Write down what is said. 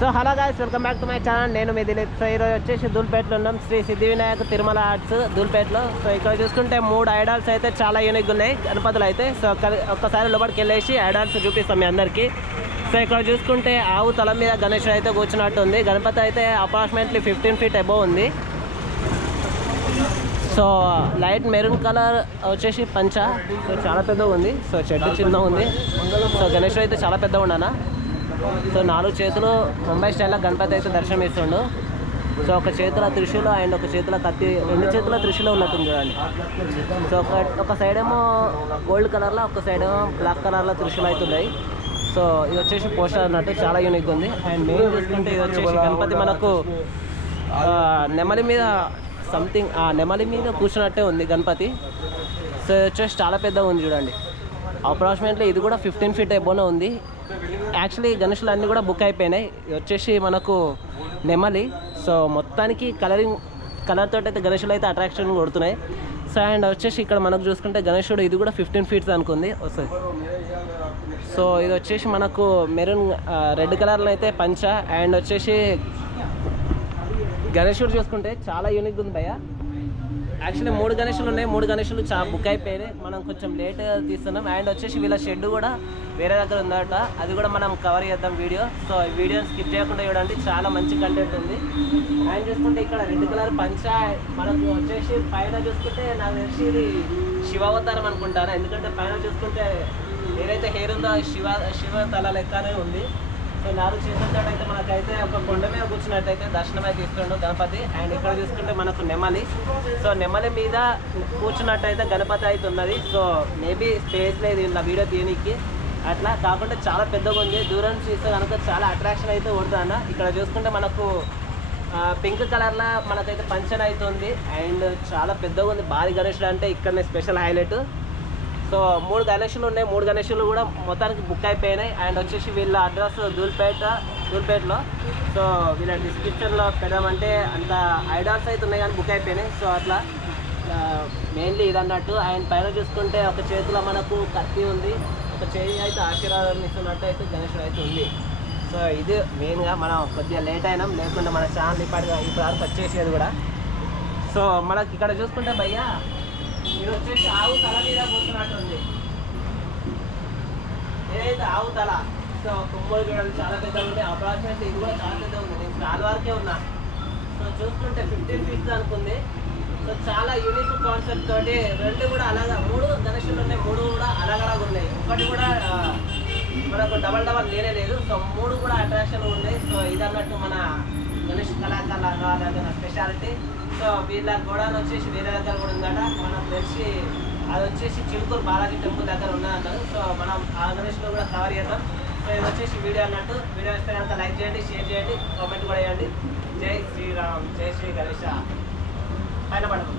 So hello guys, welcome back to my channel. నేను మీ Dilip. So ఈరోజు వచ్చేసి ధూల్పేటలో ఉన్నాం, శ్రీ సిద్ధి వినాయక తిరుమల ఆర్ట్స్ ధూల్పేటలో. సో ఇక్కడ చూసుకుంటే 3 ఐడాల్స్ అయితే చాలా యూనిక్గా ఉన్నాయి, గణపతులు అయితే. సో ఒక్కసారి లోపలికి వెళ్ళేసి ఐడాల్స్ చూపిస్తాం మీ అందరికీ. సో ఇక్కడ చూసుకుంటే ఆవు తల మీద గణేశుడు అయితే కూర్చున్నట్టు ఉంది. గణపతి అయితే అప్రాక్సిమేట్లీ 15 feet అబోవ్ ఉంది. సో లైట్ మెరూన్ కలర్ వచ్చేసి పంచ. సో చాలా పెద్దగా ఉంది. సో చెట్టు చిన్నగా ఉంది. సో గణేశుడు అయితే చాలా పెద్దగా ఉండనా. సో 4 చేతులు ముంబై స్టైల్లో గణపతి అయితే దర్శనం ఇస్తుండు. సో ఒక చేతిలో త్రిశూలు అండ్ ఒక చేతిలో కత్తి, 2 చేతుల త్రిశూలు ఉన్నట్టుంది చూడండి. సో ఒక సైడ్ ఏమో గోల్డ్ కలర్లో, ఒక సైడ్ ఏమో బ్లాక్ కలర్లో త్రిశూలు అవుతున్నాయి. సో ఇది వచ్చేసి పోస్టర్ అన్నట్టు చాలా యూనిక్ ఉంది. అండ్ మెయిన్ చూసుకుంటే ఇది వచ్చేసి గణపతి మనకు నెమలి మీద సంథింగ్, నెమలి మీద కూర్చున్నట్టే ఉంది గణపతి. సో ఇది వచ్చేసి చాలా పెద్దగా ఉంది చూడండి. అప్రాక్సిమేట్లీ ఇది కూడా 15 feet అబోనే ఉంది. యాక్చువల్లీ గణేషులు అన్నీ కూడా బుక్ అయిపోయినాయి. ఇది వచ్చేసి మనకు నెమలి. సో మొత్తానికి కలర్ తోటి అయితే గణేషులు అయితే అట్రాక్షన్ కొడుతున్నాయి. సో అండ్ వచ్చేసి ఇక్కడ మనకు చూసుకుంటే గణేశుడు ఇది కూడా 15 feet అనుకుంది వస్తుంది. సో ఇది వచ్చేసి మనకు మెరూన్ రెడ్ కలర్లో అయితే పంచ. అండ్ వచ్చేసి గణేశుడు చూసుకుంటే చాలా యూనిక్ ఉంది భయ్య. యాక్చువల్లీ 3 గణేశులు ఉన్నాయి, 3 గణేశులు చాలా బుక్ అయిపోయినాయి. మనం కొంచెం లేట్ తీస్తున్నాం. అండ్ వచ్చేసి వీళ్ళ షెడ్ కూడా వేరే దగ్గర ఉందట, అది కూడా మనం కవర్ చేద్దాం వీడియో. సో ఈ వీడియోని స్కిప్ చేయకుండా చూడండి, చాలా మంచి కంటెంట్ ఉంది. అండ్ చూసుకుంటే ఇక్కడ రెడ్ కలర్ పంచ మనకు వచ్చేసి పైన చూసుకుంటే నాకు తెలిసి ఇది శివావతారం అనుకుంటాను. ఎందుకంటే పైన చూసుకుంటే ఏదైతే హెయిర్ ఉందో శివ తల లెక్కనే ఉంది. సో 4 చేతులతో అయితే మనకైతే ఒక కొండ మీద కూర్చున్నట్టయితే దర్శనం అయితే ఇస్తుండు గణపతి. అండ్ ఇక్కడ చూసుకుంటే మనకు నెమలి. సో నెమలి మీద కూర్చున్నట్టయితే గణపతి అయితే ఉన్నది. సో మేబీ స్పేస్ లేదు ఇలా వీడియో తీయడానికి, అట్లా కాకుండా చాలా పెద్దగా ఉంది. దూరం నుంచి చూస్తే కనుక చాలా అట్రాక్షన్ అయితే కొడుతుంది. ఇక్కడ చూసుకుంటే మనకు పింక్ కలర్లో మనకైతే పంచన అవుతుంది. అండ్ చాలా పెద్దగా ఉంది. భారీ గణేశుడు అంటే ఇక్కడనే స్పెషల్ హైలైట్. సో 3 గణేశులు ఉన్నాయి, 3 గణేశులు కూడా మొత్తానికి బుక్ అయిపోయినాయి. అండ్ వచ్చేసి వీళ్ళ అడ్రస్ ధూల్పేటలో. సో వీళ్ళ డిస్క్రిప్షన్లో పెడదామంటే అంత ఐడాల్స్ అయితే ఉన్నాయి కానీ బుక్ అయిపోయినాయి. సో అట్లా మెయిన్లీ ఇది అన్నట్టు. అండ్ పైన చూసుకుంటే ఒక చేతిలో మనకు కత్తి ఉంది, ఒక చేయి అయితే ఆశీర్వాదం ఇస్తున్నట్టు అయితే గణేశుడు అయితే ఉంది. సో ఇది మెయిన్గా మనం కొద్దిగా లేట్ అయినాం, లేకుండా మన ఛానల్ ఇప్పుడు వచ్చేసేది కూడా. సో మనకి ఇక్కడ చూసుకుంటే భయ్య ఇది వచ్చేసి ఆవు తల మీద కూర్చున్నట్టు ఉంది. ఏదైతే ఆవు తల. సో కొమ్మలు చూడండి చాలా పెద్దగా ఉంది. అప్రాక్సిమేట్లీ ఇది కూడా చాలా పెద్దగా ఉంది. నేను చాలా వరకే ఉన్నా. సో చూసుకుంటే 15 feet అనుకుంది. సో చాలా యూనిక్ కాన్సెప్ట్ తోటి 2 కూడా అలాగా 3 గణేశులు ఉన్నాయి, 3 కూడా అలాగలాగా ఉన్నాయి. ఒకటి కూడా మనకు డబల్ లేనే లేదు. సో 3 కూడా అట్రాక్షన్ ఉన్నాయి. సో ఇది అన్నట్టు మన గణేష్ కళాకారుల స్పెషాలిటీ. సో వీళ్ళ గోడౌన్ వచ్చేసి వేరే దగ్గర కూడా ఉందట. మనం తెలిసి అది వచ్చేసి చిలుకూరు బాలాజీ టెంపుల్ దగ్గర ఉన్నదన్నారు. సో మనం ఆ గణేష్లో కూడా కవర్ చేద్దాం. సో ఇది వచ్చేసి వీడియో అన్నట్టు. వీడియో ఇస్తే కనుక లైక్ చేయండి, షేర్ చేయండి, కామెంట్ కూడా చేయండి. జై శ్రీరామ్, జై శ్రీ గణేష. పైన పడదు.